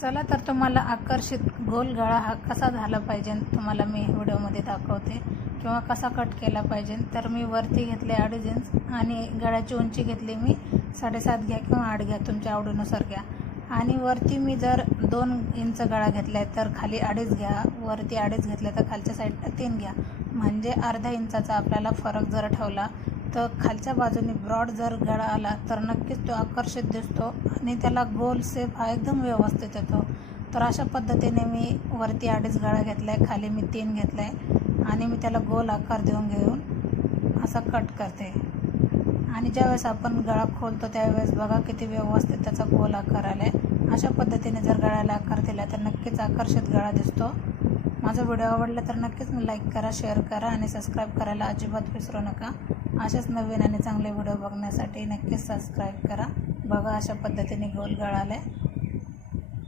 चला तर तुम्हाला आकर्षित गोल गळा हा कसा झाला पाहिजे तुम्हाला मी व्हिडिओमध्ये दाखवते, किंवा कसा कट केला पाहिजे। तर मी वरती घेतले 2.5 इंच आणि गळ्याची उंची घेतली मी 7.5 घ्या किंवा 8 घ्या, तुमच्या आवडीनुसार घ्या। आणि वरती मी जर 2 इंच गळा घेतलाय तर खाली 2.5 घ्या, वरती 2.5 घेतले तर खालच्या साईडला 3 घ्या। म्हणजे अर्धा इंचाचा आपल्याला फरक जर ठेवला तर खालच्या बाजूने ब्रॉड जर गळा आला तर नक्कीच तो आकर्षित दिसतो आणि त्याला गोल शेप हा एकदम व्यवस्थित येतो। तर अशा पद्धतीने मी वरती 2.5 गळा घेतलाय, खाली मी 3 घेतलाय आणि मी त्याला गोल आकार घेऊन असा कट करते। आणि ज्यावेळेस आपण गळा खोलतो त्यावेळेस बघा किती व्यवस्थित त्याचा गोल आकार आलाय। अशा पद्धतीने जर गळ्याला आकार दिला तर नक्कीच आकर्षित गळा दिसतो। माझा व्हिडिओ आवडला तर नक्कीच लाईक करा, शेअर करा आणि सबस्क्राईब करायला अजिबात विसरू नका। असेच नवीन आणि चांगले व्हिडिओ बघण्यासाठी नक्कीच सबस्क्राईब करा। बघा अशा पद्धतीने गोल गळा आलाय।